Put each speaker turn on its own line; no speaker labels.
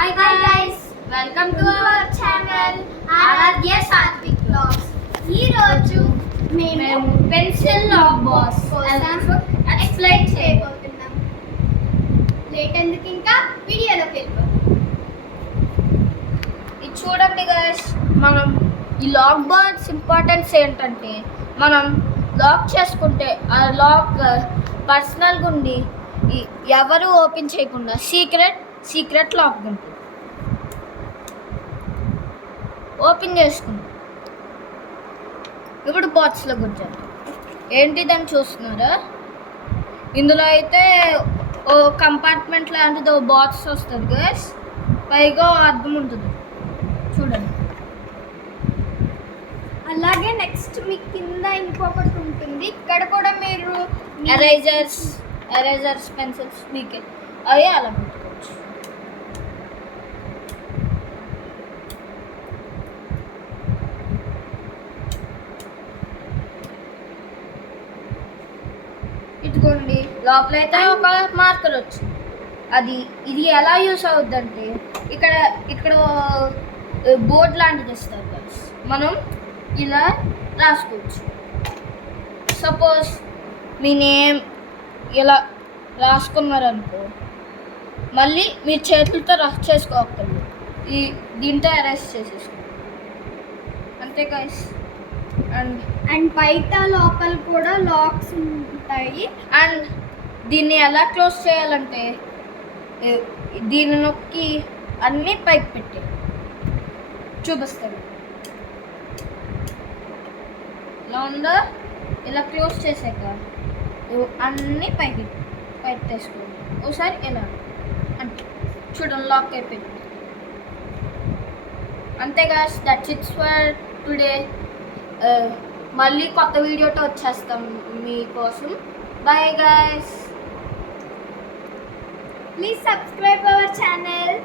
Hi guys welcome to our channel Aaradhya Satvik blogs ఈ రోజు మేము పెన్సిల్ లాక్ బాక్స్ కోసం ఎక్స్ప్లెయిన్ చేయబోతున్నాం. లేట్ ఎందుకు ఇంకా? వీడియోలోకి వెళ్ళిపోతాం
ఇది చూడండి గైస్ మనం ఈ లాక్ బాక్స్ ఇంపార్టెన్స్ ఏంటంటే మనం లాక్ చేసుకుంటే ఆ లాక్ పర్సనల్గా ఉండి ఎవరు ఓపెన్ చేయకుండా సీక్రెట్ సీక్రెట్ లాక్ ఉంటుంది. ఓపెన్ చేసుకుంటాం ఇప్పుడు బాక్స్లో కూర్చోండి ఏంటిదని చూస్తున్నారా? ఇందులో అయితే ఓ కంపార్ట్మెంట్ లాంటిది ఓ బాక్స్ వస్తుంది గైస్ పైగా అద్దం ఉంటుంది. చూడండి.
అలాగే నెక్స్ట్ మీ కింద ఇంకొకటి ఉంటుంది. ఇక్కడ కూడా మీరు
ఎరేజర్స్ ఎరేజర్స్ పెన్సిల్స్ మీకే. అవి అలా లోపల అయితే ఒక మార్కర్ వచ్చింది అది ఇది ఎలా యూస్ అవుద్దంటే ఇక్కడ ఇక్కడ బోర్డ్ లాంటిది ఇస్తారు. మనం ఇలా రాసుకోవచ్చు. సపోజ్ మీ నేమ్ ఇలా రాసుకున్నారనుకో మళ్ళీ మీ చేతులతో రఫ్ చేసుకోకర్లేదు ఈ దీంతో అరెస్ట్ చేసేసుకో అంతే గైస్ అండ్
అండ్ బయట లోపల కూడా లాక్స్ ఉంటాయి.
అండ్ దీన్ని ఎలా క్లోజ్ చేయాలంటే దీన్ని నొక్కి అన్నీ పైకి పెట్టి చూపిస్తాను. ఇలా ఉందా? ఇలా క్లోజ్ చేసాక అన్నీ పైకి పెట్టేసుకోండి ఒకసారి ఇలా అంటే చూడండి లాక్ అయిపోయింది. అంతే guys that's it's for today మళ్ళీ కొత్త వీడియోతో వచ్చేస్తాం మీకోసం. Bye guys
please subscribe our channel